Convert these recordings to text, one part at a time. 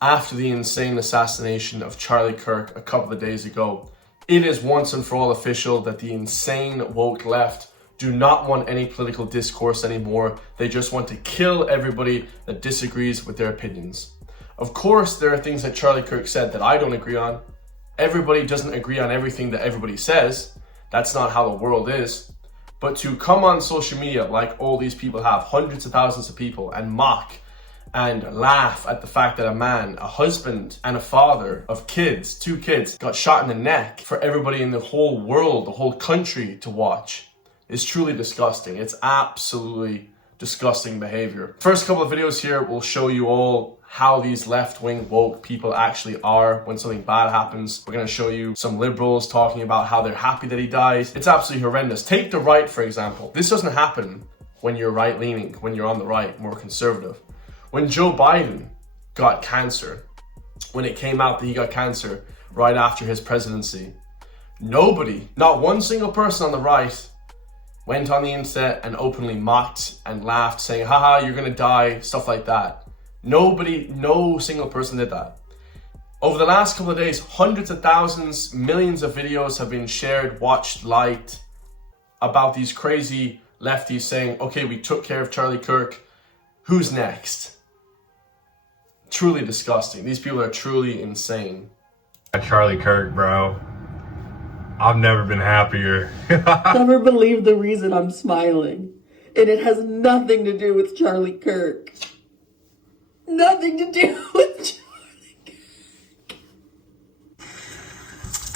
After the insane assassination of Charlie Kirk a couple of days ago, it is once and for all official that the insane woke left do not want any political discourse anymore. They just want to kill everybody that disagrees with their opinions. Of course, there are things that Charlie Kirk said that I don't agree on. Everybody doesn't agree on everything that everybody says. That's not how the world is. But to come on social media like all these people have, hundreds of thousands of people, and mock and laugh at the fact that a man, a husband and a father of kids, 2 kids, got shot in the neck for everybody in the whole world, the whole country to watch is truly disgusting. It's absolutely disgusting behavior. First couple of videos here will show you all how these left-wing woke people actually are when something bad happens. We're going to show you some liberals talking about how they're happy that he died. It's absolutely horrendous. Take the right, for example. This doesn't happen when you're right-leaning, when you're on the right, more conservative. When Joe Biden got cancer, when it came out that he got cancer right after his presidency, nobody, not one single person on the right, went on the internet and openly mocked and laughed, saying, haha, you're gonna die, stuff like that. Nobody, no single person did that. Over the last couple of days, hundreds of thousands, millions of videos have been shared, watched, liked about these crazy lefties saying, okay, we took care of Charlie Kirk, who's next? Truly disgusting. These people are truly insane. Charlie Kirk, bro. I've never been happier. Never believe the reason I'm smiling. And it has nothing to do with Charlie Kirk. Nothing to do with Charlie Kirk.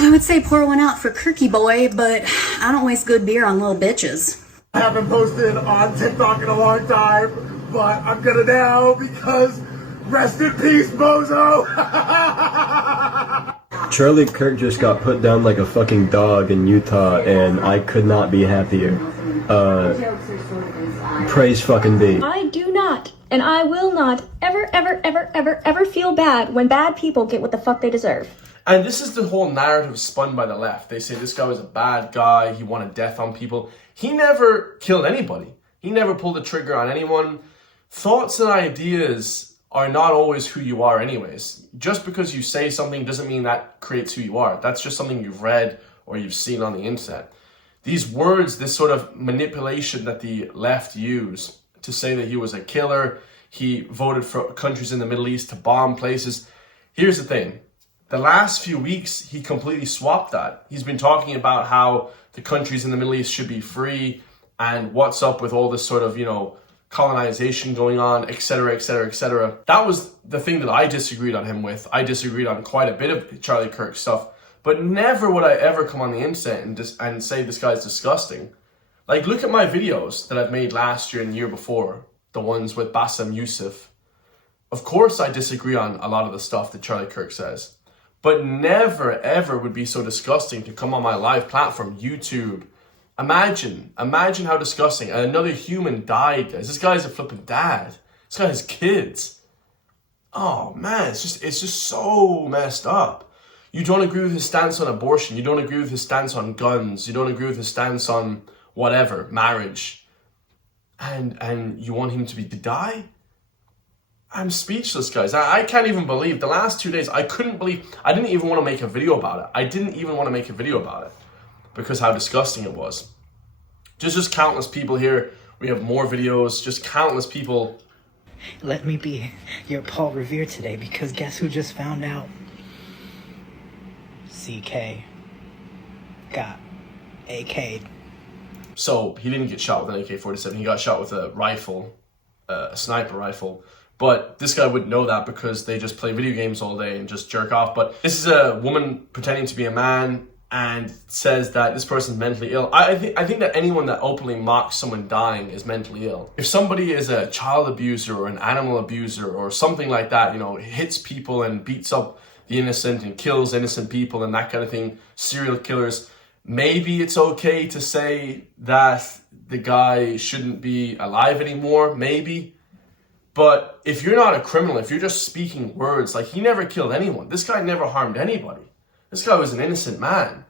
I would say pour one out for Kirky boy, but I don't waste good beer on little bitches. I haven't posted on TikTok in a long time, but I'm gonna now because rest in peace, bozo! Charlie Kirk just got put down like a fucking dog in Utah, and I could not be happier. Praise fucking be. I do not, and I will not, ever feel bad when bad people get what the fuck they deserve. And this is the whole narrative spun by the left. They say this guy was a bad guy, he wanted death on people. He never killed anybody. He never pulled the trigger on anyone. Thoughts and ideas are not always who you are anyways. Just because you say something doesn't mean that creates who you are. That's just something you've read or you've seen on the internet. These words, this sort of manipulation that the left use to say that he was a killer, he voted for countries in the Middle East to bomb places. Here's the thing. The last few weeks, he completely swapped that. He's been talking about how the countries in the Middle East should be free and what's up with all this sort of, colonization going on, etc., etc., etc. That was the thing that I disagreed on him with. I disagreed on quite a bit of Charlie Kirk stuff, but never would I ever come on the internet and say this guy's disgusting. Like, look at my videos that I've made last year and the year before, the ones with Bassem Youssef. Of course I disagree on a lot of the stuff that Charlie Kirk says, but never ever would be so disgusting to come on my live platform, YouTube. Imagine how disgusting. Another human died. This guy's a flipping dad. This guy has kids. Oh man, it's just so messed up. You don't agree with his stance on abortion. You don't agree with his stance on guns. You don't agree with his stance on whatever, marriage. And you want him to die? I'm speechless, guys. I can't even believe the last 2 days. I couldn't believe. I didn't even want to make a video about it. I didn't even want to make a video about it because how disgusting it was. Just countless people here. We have more videos. Just countless people. Let me be your Paul Revere today, because guess who just found out? CK got AK'd. So he didn't get shot with an AK-47. He got shot with a rifle, a sniper rifle. But this guy wouldn't know that because they just play video games all day and just jerk off. But this is a woman pretending to be a man and says that this person's mentally ill. I think that anyone that openly mocks someone dying is mentally ill. If somebody is a child abuser or an animal abuser or something like that, hits people and beats up the innocent and kills innocent people and that kind of thing, serial killers, maybe it's okay to say that the guy shouldn't be alive anymore, maybe. But if you're not a criminal, if you're just speaking words, like, he never killed anyone. This guy never harmed anybody. This guy was an innocent man.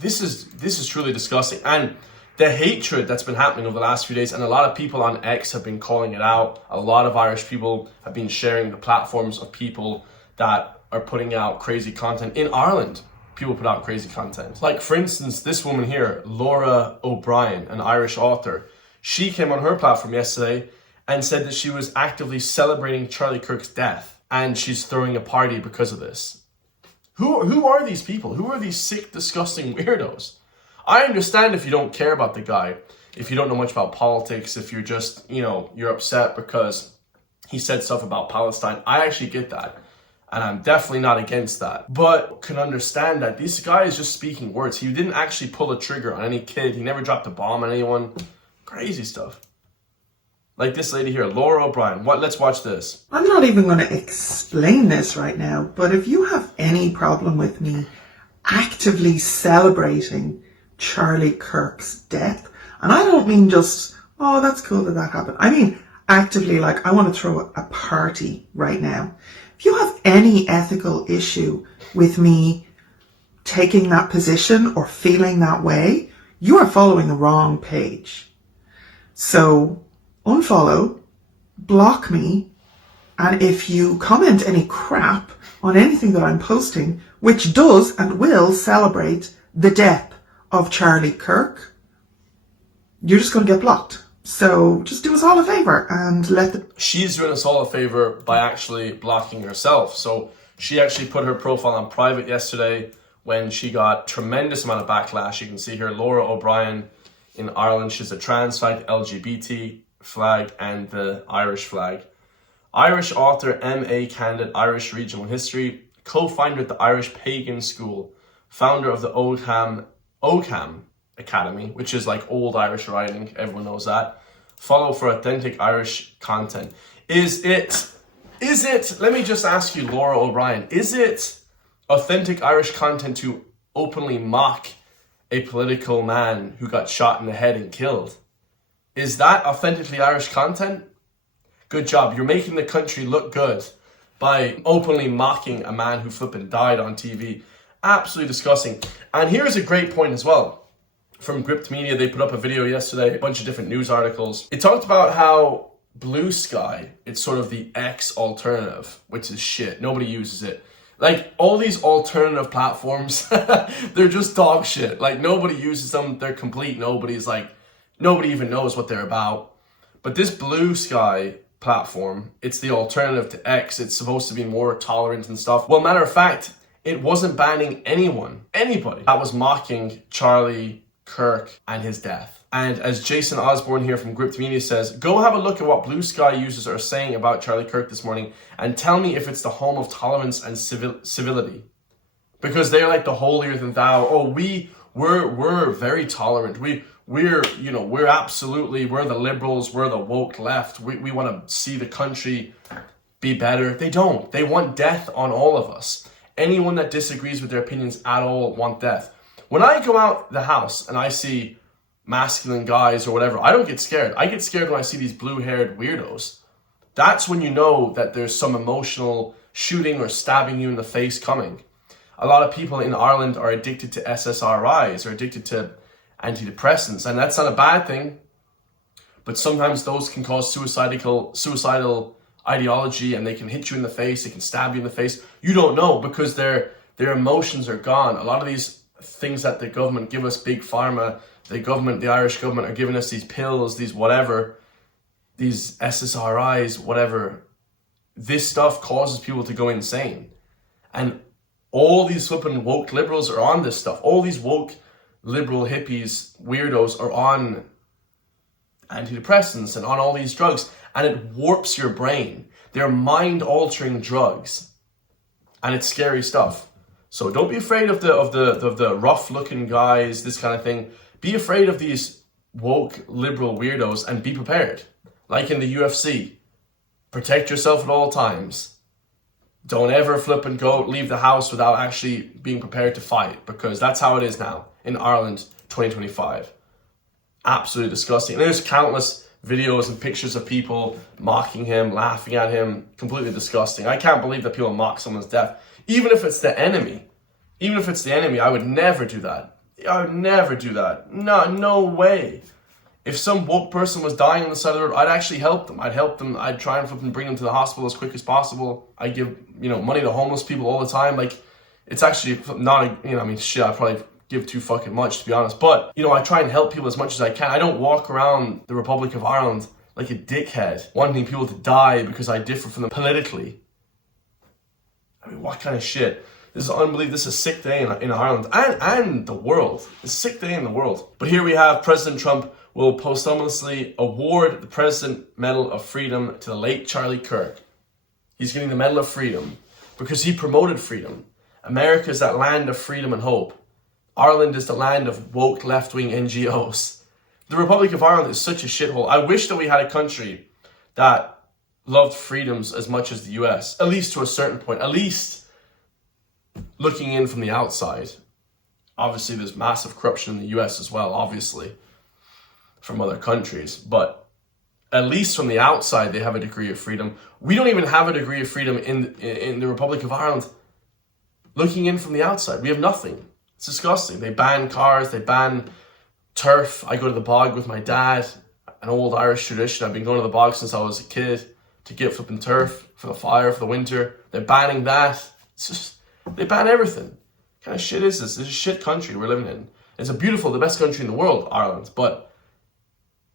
This is truly disgusting. And the hatred that's been happening over the last few days, and a lot of people on X have been calling it out. A lot of Irish people have been sharing the platforms of people that are putting out crazy content. In Ireland, people put out crazy content. Like, for instance, this woman here, Laura O'Brien, an Irish author, she came on her platform yesterday and said that she was actively celebrating Charlie Kirk's death, and she's throwing a party because of this. Who are these people? Who are these sick, disgusting weirdos? I understand if you don't care about the guy, if you don't know much about politics, if you're just, you're upset because he said stuff about Palestine. I actually get that. And I'm definitely not against that. But can understand that this guy is just speaking words. He didn't actually pull a trigger on any kid. He never dropped a bomb on anyone. Crazy stuff. Like this lady here, Laura O'Brien. Let's watch this. I'm not even going to explain this right now, but if you have any problem with me actively celebrating Charlie Kirk's death, and I don't mean just, oh, that's cool that happened. I mean actively, like, I want to throw a party right now. If you have any ethical issue with me taking that position or feeling that way, you are following the wrong page. So unfollow, block me, and if you comment any crap on anything that I'm posting, which does and will celebrate the death of Charlie Kirk, you're just going to get blocked. So just do us all a favor and let the... She's doing us all a favor by actually blocking herself. So she actually put her profile on private yesterday when she got tremendous amount of backlash. You can see here, Laura O'Brien in Ireland. She's a trans flag, LGBT flag, and the Irish flag. Irish author, MA candidate, Irish regional history, co-founder at the Irish Pagan School, founder of the Ogham Academy, which is like old Irish writing, everyone knows that. Follow for authentic Irish content. Is it, let me just ask you, Laura O'Brien, is it authentic Irish content to openly mock a political man who got shot in the head and killed? Is that authentically Irish content? Good job. You're making the country look good by openly mocking a man who flipping died on TV. Absolutely disgusting. And here's a great point as well. From Gripped Media, they put up a video yesterday, a bunch of different news articles. It talked about how Blue Sky, it's sort of the X alternative, which is shit. Nobody uses it. Like, all these alternative platforms, they're just dog shit. Like, nobody uses them. They're complete nobodies. Like, nobody even knows what they're about. But this Blue Sky platform, it's the alternative to X. It's supposed to be more tolerant and stuff. Well, matter of fact, it wasn't banning anybody that was mocking Charlie Kirk and his death. And as Jason Osborne here from Gripped Media says, go have a look at what Blue Sky users are saying about Charlie Kirk this morning and tell me if it's the home of tolerance and civility. Because they're like the holier than thou. Oh, we're very tolerant. We're the liberals, we're the woke left. We want to see the country be better. They don't. They want death on all of us. Anyone that disagrees with their opinions at all want death. When I go out the house and I see masculine guys or whatever, I don't get scared. I get scared when I see these blue-haired weirdos. That's when you know that there's some emotional shooting or stabbing you in the face coming. A lot of people in Ireland are addicted to SSRIs or addicted to antidepressants, and that's not a bad thing. But sometimes those can cause suicidal ideology, and they can hit you in the face, they can stab you in the face. You don't know because their emotions are gone. A lot of these things that the government give us, big pharma, the Irish government are giving us these pills, these whatever, these SSRIs, whatever. This stuff causes people to go insane. And all these flipping woke liberals are on this stuff. All these woke liberal hippies, weirdos are on antidepressants and on all these drugs, and it warps your brain. They're mind-altering drugs, and it's scary stuff. So don't be afraid of the rough-looking guys, this kind of thing. Be afraid of these woke liberal weirdos and be prepared. Like in the UFC, protect yourself at all times. Don't ever flip and leave the house without actually being prepared to fight, because that's how it is now in Ireland 2025. Absolutely disgusting. And there's countless videos and pictures of people mocking him, laughing at him. Completely disgusting. I can't believe that people mock someone's death. Even if it's the enemy, I would never do that. I would never do that. No way. If some woke person was dying on the side of the road, I'd actually help them. I'd try and flip and bring them to the hospital as quick as possible. I give, money to homeless people all the time. Like, it's actually not, shit, I probably give too fucking much, to be honest. But, I try and help people as much as I can. I don't walk around the Republic of Ireland like a dickhead, wanting people to die because I differ from them politically. I mean, what kind of shit? This is unbelievable. This is a sick day in Ireland and the world. It's a sick day in the world. But here we have President Trump will posthumously award the President Medal of Freedom to the late Charlie Kirk. He's getting the Medal of Freedom because he promoted freedom. America is that land of freedom and hope. Ireland is the land of woke left-wing NGOs. The Republic of Ireland is such a shithole. I wish that we had a country that loved freedoms as much as the US, at least to a certain point, at least looking in from the outside. Obviously, there's massive corruption in the US as well, obviously, from other countries. But at least from the outside, they have a degree of freedom. We don't even have a degree of freedom in the Republic of Ireland. Looking in from the outside, we have nothing. It's disgusting. They ban cars, they ban turf. I go to the bog with my dad, an old Irish tradition. I've been going to the bog since I was a kid to get flipping turf for the fire, for the winter. They're banning that. It's just, they ban everything. What kind of shit is this? This is a shit country we're living in. It's the best country in the world, Ireland, but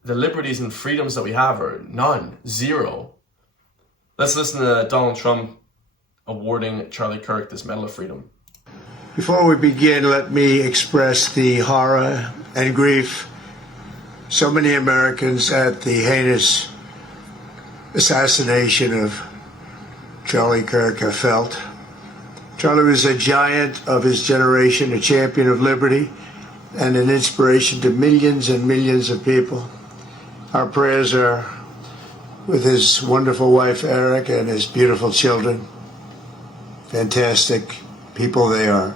the liberties and freedoms that we have are none, zero. Let's listen to Donald Trump awarding Charlie Kirk this Medal of Freedom. Before we begin, let me express the horror and grief so many Americans at the heinous assassination of Charlie Kirk have felt. Charlie was a giant of his generation, a champion of liberty, and an inspiration to millions and millions of people. Our prayers are with his wonderful wife, Eric, and his beautiful children. Fantastic people they are.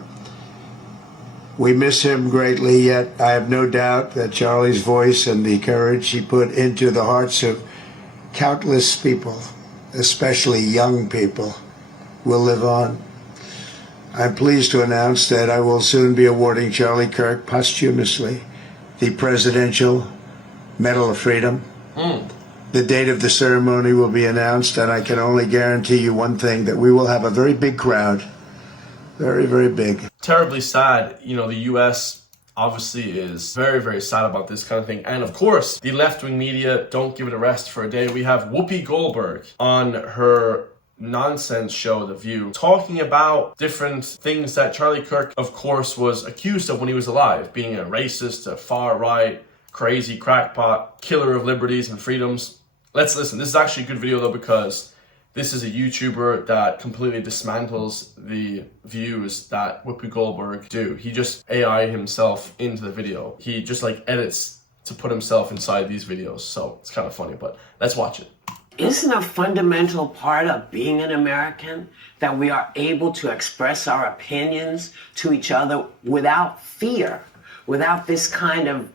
We miss him greatly, yet I have no doubt that Charlie's voice and the courage he put into the hearts of countless people, especially young people, will live on. I'm pleased to announce that I will soon be awarding Charlie Kirk posthumously the Presidential Medal of Freedom. The date of the ceremony will be announced, and I can only guarantee you one thing, that we will have a very big crowd. Very, very big. Terribly sad. The US obviously is very, very sad about this kind of thing. And of course, the left-wing media don't give it a rest for a day. We have Whoopi Goldberg on her nonsense show, The View, talking about different things that Charlie Kirk, of course, was accused of when he was alive. Being a racist, a far-right, crazy crackpot, killer of liberties and freedoms. Let's listen. This is actually a good video, though, because this is a YouTuber that completely dismantles the views that Whoopi Goldberg do. He just AI himself into the video. He just edits to put himself inside these videos. So it's kind of funny, but let's watch it. Isn't a fundamental part of being an American that we are able to express our opinions to each other without fear, without this kind of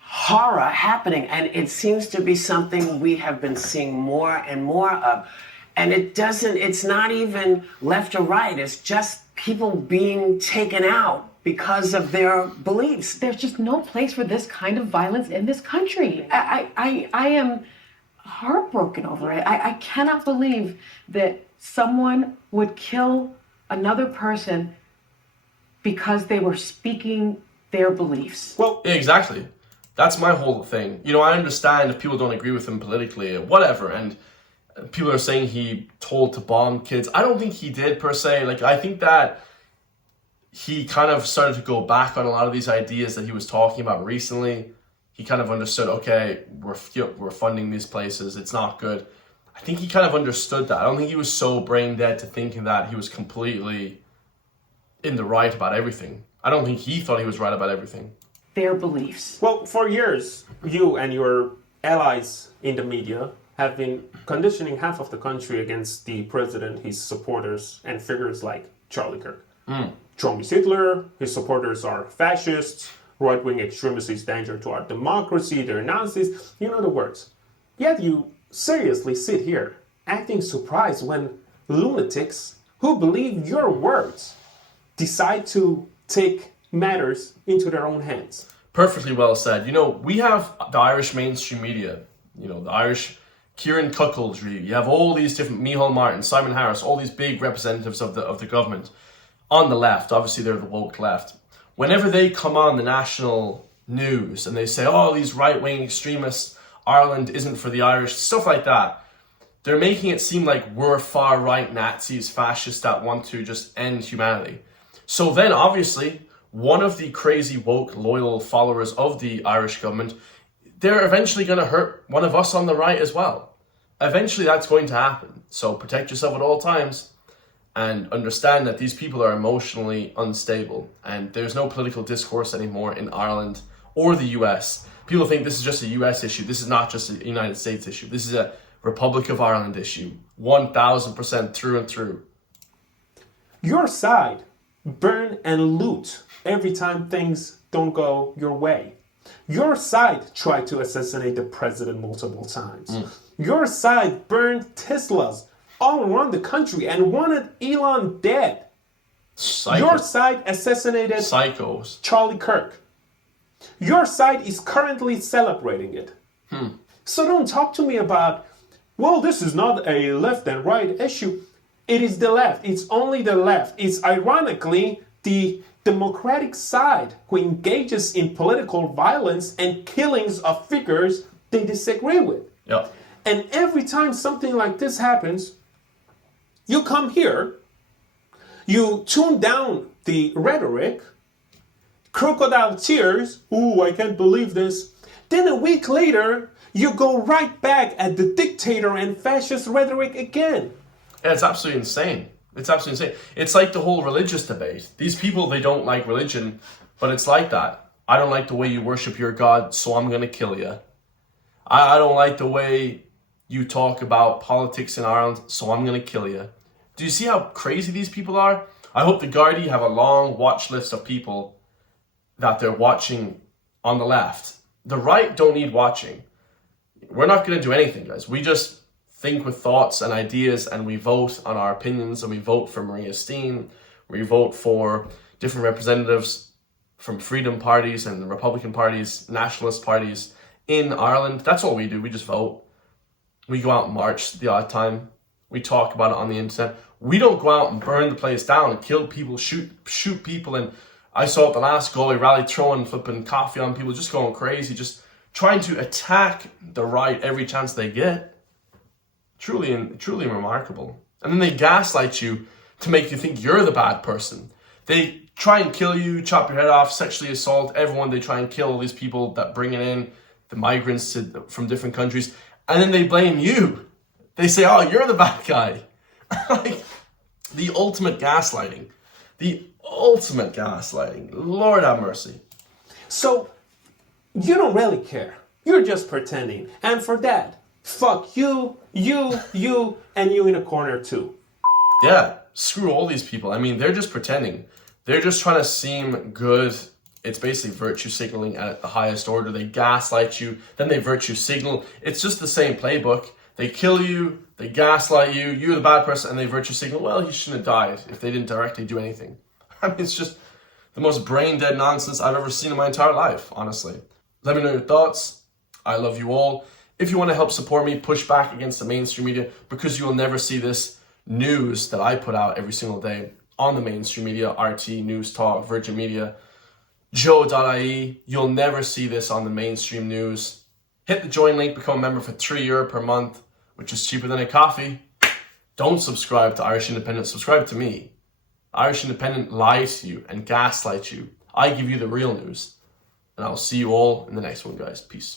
horror happening? And it seems to be something we have been seeing more and more of. And it's not even left or right. It's just people being taken out because of their beliefs. There's just no place for this kind of violence in this country. I am heartbroken over it. I cannot believe that someone would kill another person because they were speaking their beliefs. Well, exactly. That's my whole thing. I understand if people don't agree with him politically, whatever, and people are saying he told to bomb kids. I don't think he did, per se. I think that he kind of started to go back on a lot of these ideas that he was talking about recently. He kind of understood, okay, we're funding these places. It's not good. I think he kind of understood that. I don't think he was so brain dead to thinking that he was completely in the right about everything. I don't think he thought he was right about everything. Their beliefs. Well, for years, you and your allies in the media have been conditioning half of the country against the president, his supporters, and figures like Charlie Kirk. Trump is Hitler, his supporters are fascists, right-wing extremists is danger to our democracy, they're Nazis, you know the words. Yet you seriously sit here, acting surprised when lunatics who believe your words decide to take matters into their own hands. Perfectly well said. You know, we have the Irish mainstream media, you know, the Irish Kieran Cuckoldry, you have all these different, Micheál Martin, Simon Harris, all these big representatives of the government on the left. Obviously, they're the woke left. Whenever they come on the national news and they say, oh, these right-wing extremists, Ireland isn't for the Irish, stuff like that, they're making it seem like we're far-right Nazis, fascists that want to just end humanity. So then, obviously, one of the crazy woke loyal followers of the Irish government, they're eventually going to hurt one of us on the right as well. Eventually that's going to happen. So protect yourself at all times and understand that these people are emotionally unstable and there's no political discourse anymore in Ireland or the US. People think this is just a US issue. This is not just a United States issue. This is a Republic of Ireland issue. 1000% through and through. Your side burn and loot every time things don't go your way. Your side tried to assassinate the president multiple times. Your side burned Teslas all around the country and wanted Elon dead. Your side assassinated psychos. Charlie Kirk. Your side is currently celebrating it. So don't talk to me about, well, this is not a left and right issue. It is the left. It's only the left. It's ironically the Democratic side who engages in political violence and killings of figures they disagree with. Yeah. And every time something like this happens, you come here, you tune down the rhetoric, crocodile tears, ooh, I can't believe this. Then a week later, you go right back at the dictator and fascist rhetoric again. Yeah, it's absolutely insane. It's absolutely insane. It's like the whole religious debate. These people, they don't like religion, but it's like that. I don't like the way you worship your God, so I'm going to kill you. I don't like the way you talk about politics in Ireland, so I'm going to kill you. Do you see how crazy these people are? I hope the Gardaí have a long watch list of people that they're watching on the left. The right don't need watching. We're not going to do anything, guys. We just think with thoughts and ideas, and we vote on our opinions, and we vote for Maria Steen. We vote for different representatives from freedom parties and Republican parties, nationalist parties in Ireland. That's all we do. We just vote. We go out and march the odd time. We talk about it on the internet. We don't go out and burn the place down and kill people, shoot people. And I saw at the last Galway rally throwing flipping coffee on people, just going crazy, just trying to attack the right every chance they get. Truly remarkable. And then they gaslight you to make you think you're the bad person. They try and kill you, chop your head off, sexually assault everyone. They try and kill all these people that bring in the migrants from different countries. And then they blame you. They say, oh, you're the bad guy. Like, the ultimate gaslighting. The ultimate gaslighting. Lord have mercy. So, you don't really care. You're just pretending. And for that, fuck you, and you in a corner too. Yeah, screw all these people. I mean, they're just pretending. They're just trying to seem good. It's basically virtue signaling at the highest order. They gaslight you, then they virtue signal. It's just the same playbook. They kill you, they gaslight you, you're the bad person, and they virtue signal, well, he shouldn't have died if they didn't directly do anything. I mean, it's just the most brain-dead nonsense I've ever seen in my entire life, honestly. Let me know your thoughts. I love you all. If you want to help support me, push back against the mainstream media, because you will never see this news that I put out every single day on the mainstream media, RT, News Talk, Virgin Media, Joe.ie. You'll never see this on the mainstream news. Hit the join link, become a member for €3 per month, which is cheaper than a coffee. Don't subscribe to Irish Independent, subscribe to me. Irish Independent lies to you and gaslights you. I give you the real news. And I'll see you all in the next one, guys. Peace.